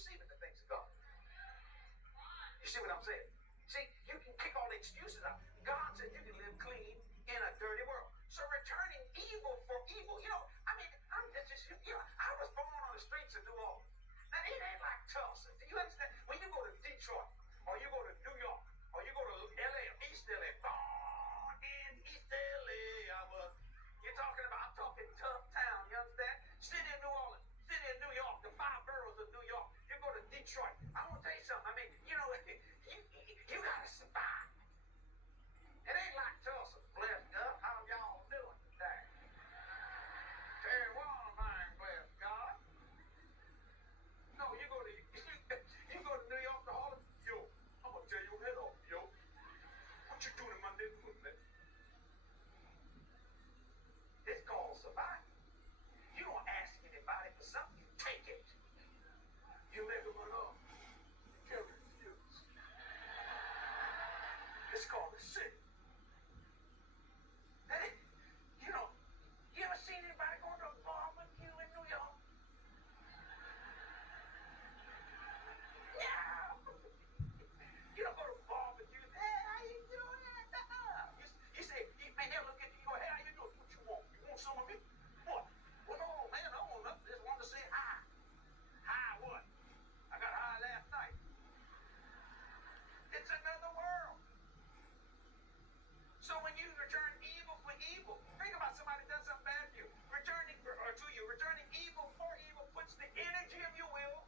receiving the things of God. You see what I'm saying? See, you can kick all the excuses out. God said you can live clean in a dirty world. So returning evil for evil, I was born on the streets of New Orleans. Now, it ain't like Tulsa. Do you understand? When you go to Detroit, or you go to New York, or you go to LA, East LA, born in East LA, I'm talking tough town, you understand? City of New Orleans, city of New York, the 5 boroughs of New York. You go to Detroit. I want to tell you something. You got to survive. It ain't like Tulsa. Bless God. How y'all doing today? Terry Wallenheim, bless God. No, you go to New York, to Harlem. Yo, I'm gonna tell your head off, yo. What you doing in my neighborhood, man? It's called surviving. You don't ask anybody for something, you take it. You let them run off. You can't refuse. It's called the city. Hey, you ever seen anybody going to a barbecue in New York? Yeah. You don't go to barbecues. Hey, how you doing? You say, man, he'll look at you and go, hey, how you doing? What you want? You want some of me? What? Well, no, man, I don't want nothing. Just wanted to say hi. Hi what? I got high last night. It's another world. So when you return evil for evil, think about somebody does something bad to you. Returning evil for evil puts the energy of your will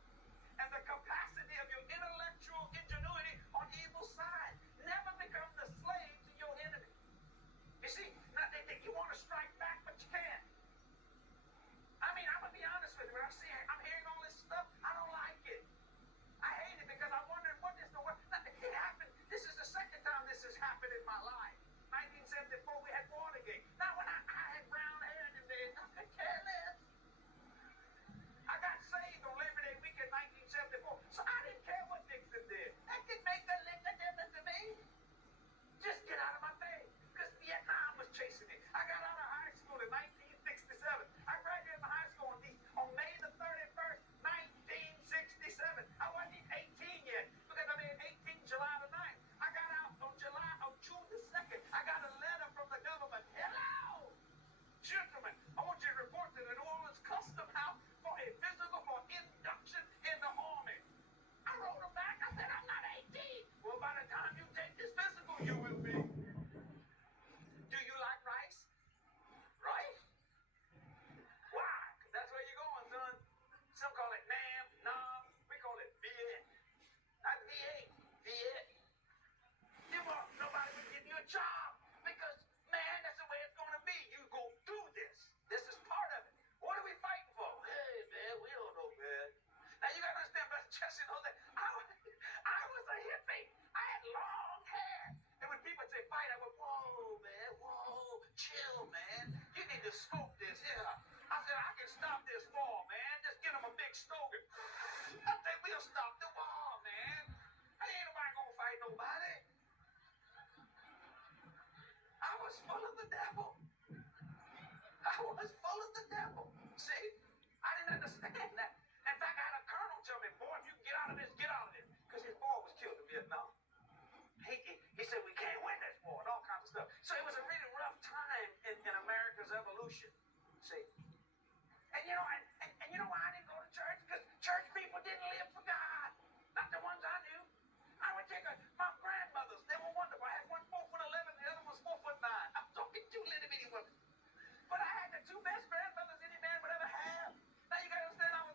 and the capacity of your intellectual ingenuity on evil side. Never become the slave to your enemy. You see, they think you want to strike back, but you can't. I'm going to be honest with you. When I'm hearing all this stuff, I don't like it. I hate it because I'm wondering what is the word. It happened. This is the second time this has happened in my life. 1974, we had Watergate. Now, when I had brown hair in the day, I could care less. I got saved on Labor Day weekend 1974, so I didn't care what Nixon did. That didn't make a lick of difference to me. Just get out of my face, because Vietnam was chasing me. I got out of high school in 1967. I graduated from high school on May the 31st, 1967. I wasn't even 18 yet, because I made 18 July the 9th. I got out on June the 2nd. I got a letter from the government. Hello! Gentlemen, I want you to report to the New Orleans Custom House for a physical for induction in the Army. I wrote them back. I said, I'm not 18. Well, by the time you take this physical, you will be. Do you like rice? Rice? Why? Because that's where you're going, son. Some call it Nam, Nam. We call it Viet. Not V8. Viet. Nobody would give you a job because, man, that's the way it's going to be. You go through this. This is part of it. What are we fighting for? Hey, man, we don't know, man. Now, you got to understand, Brother Jesse knows that I was a hippie. I had long hair. And when people say fight, I went, whoa, man, whoa, chill, man. You need to smoke this here. I said, I can stop this war, man. Just give them a big slogan. I think we'll stop the war, man. Ain't nobody going to fight nobody. I was full of the devil. I was full of the devil. See? I didn't understand that. In fact, I had a colonel tell me, boy, if you can get out of this, get out of this. Because his boy was killed in Vietnam. He said, we can't win this war and all kinds of stuff. So it was a really rough time in America's evolution. See? And you know why I didn't go to church? Because church people didn't live for God. Not the ones I knew. I would take my grandmothers. They were wonderful. I had one 4'11", the other was 4'9". I'm talking 2 little bitty women. But I had the 2 best grandmothers any man would ever have. Now you gotta understand, I was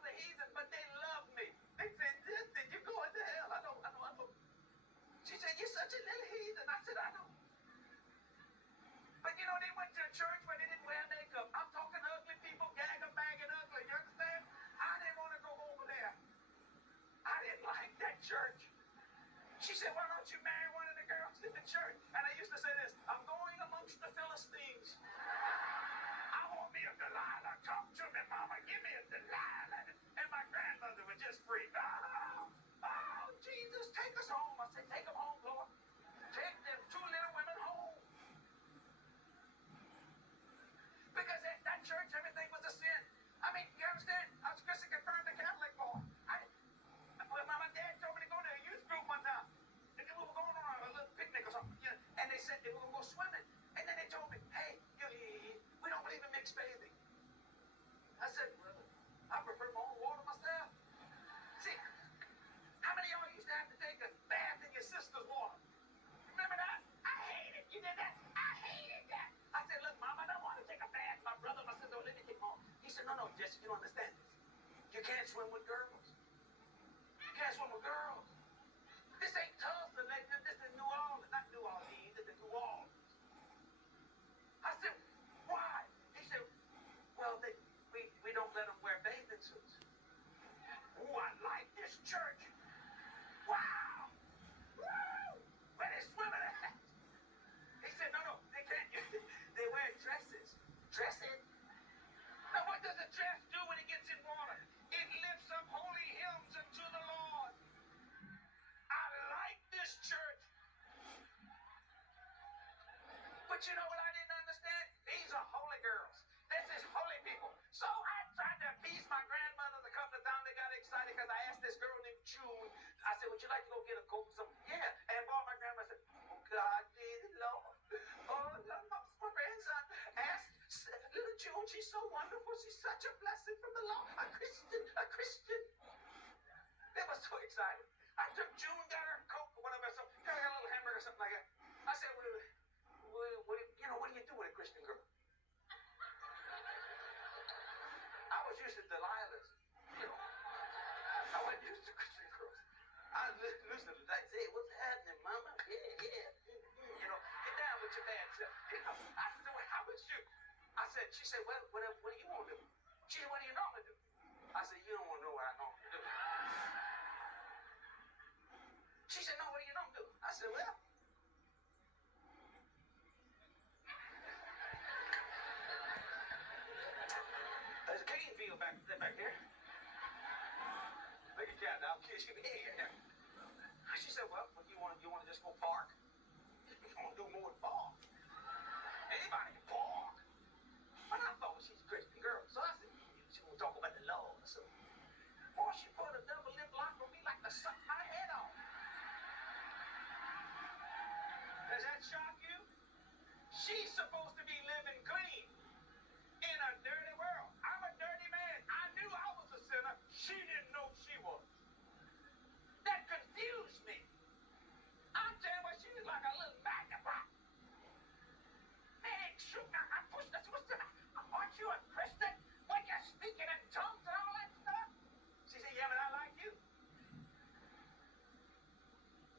no, Jesse, you don't understand this. You can't swim with girls. You can't swim with girls. This ain't Tulsa, this is New Orleans. Not New Orleans, this is New Orleans. I said, why? He said, well, we don't let them wear bathing suits. Ooh, I like this church. Wow. Woo! Where they swimming at? He said, no, they can't. They wear dresses. Dresses? Now, what does a dress do when it gets in water? It lifts up holy hymns unto the Lord. I like this church. But you know what I didn't understand? These are holy girls. This is holy people. So I tried to appease my grandmother a couple of times. They got excited because I asked this girl named June. I said, would you like to go get a Coke? Yeah. And boy, my grandma said, oh, God, did it, Lord. Oh, my grandson asked little June. She's so wonderful. She's such a blessing from the Lord. A Christian. They were so excited. I took June, got her a Coke or whatever, got her a little hamburger or something like that. I said, what do you do with a Christian girl? I was used to Delilah's, I wasn't used to Christian girls. I listened to that. Say, what's happening, mama? Yeah. Get down with your bad self. I said, well, how about you? She said, well, what do you want to do? She said, what do you normally do? I said, you don't want to know what I normally do. She said, no, what do you normally do? I said, well, there's a cane field back here. Look at that, I'll kiss you here. She said, well, what do you want? You want to just go park? You want to do more than park? Anybody can park. But I thought she's a Christian girl. So I said, she want to talk about the Lord. So, boy, she put a double lip lock on me like to suck my head off. Does that shock you? She's supposed to be living clean in a dirty world. I'm a dirty man. I knew I was a sinner. She didn't know she was. That confused me. I'm telling you, she was like a little vagabond. Man, shoot, I pushed her. Aren't you a Christian? When you're speaking in tongues and all that stuff? She said, yeah, but I like you.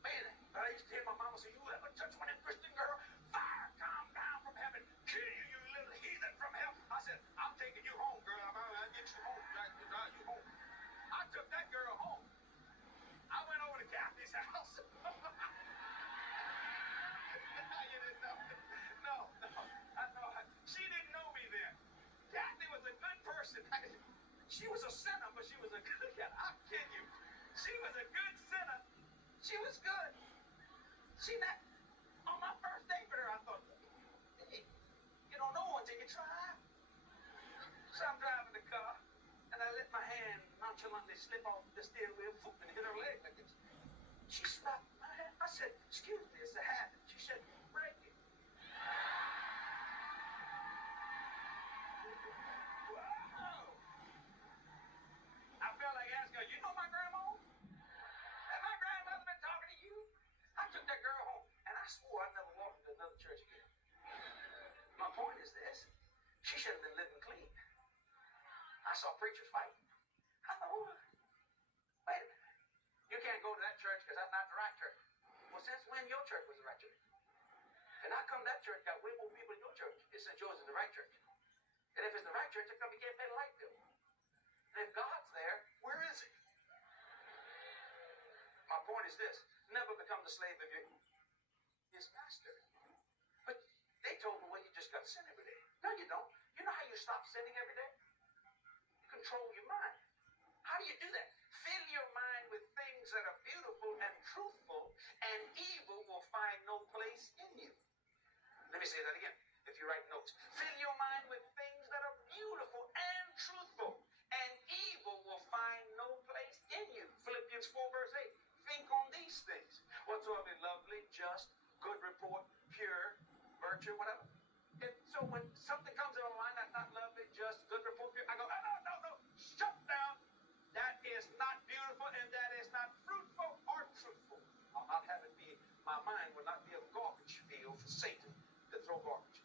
Man, I used to hear my mama say, you ever touch one of them Christian girl? Fire come down from heaven. Kill you, you little heathen from hell. I said, I'm taking you home, girl. I'll get you home. You home. I took that girl home. I went over to Kathy's house. You didn't know. No. She didn't know me then. Kathy was a good person. She was a sinner, but she was a good cat. I'm kidding you. She was a good sinner. She was good. On my first date with her, I thought, hey, you don't know until you try. So I'm driving the car, and I let my hand nonchalantly slip off the steering wheel and hit her leg like this. She slapped my hand. I said, excuse me, it's a habit. She said, break it. Whoa! I felt like asking her, you know my grandma? Has my grandmother been talking to you? I took that girl home, and I swore I'd never walk into another church again. My point is this. She should have been living clean. I saw preachers fighting. I thought, wait a minute. You can't go to that church because that's not the right church. Well, since when your church was the right church? And how come that church got way more people in your church? It said yours is the right church. And if it's the right church, how come you can't pay the light bill? And if God's there, where is he? My point is this. Never become the slave of his master. But they told me, well, you just got to sin every day. No, you don't. You know how you stop sinning every day? You control your mind. How do you do that? Fill your mind with things that are beautiful and truthful, and evil will find no place in you. Let me say that again, if you write notes. Fill your mind with things that are beautiful and truthful, and evil will find no place in you. Philippians 4 verse 8. Think on these things. Whatsoever is lovely, just, good report, pure, virtue, whatever. And so when something comes in my mind that's not lovely, just, good report, pure, I go, oh, no, shut down. That is not beautiful, and that is not fruitful or truthful. I'll not have it be, my mind will not be a garbage field for Satan to throw garbage.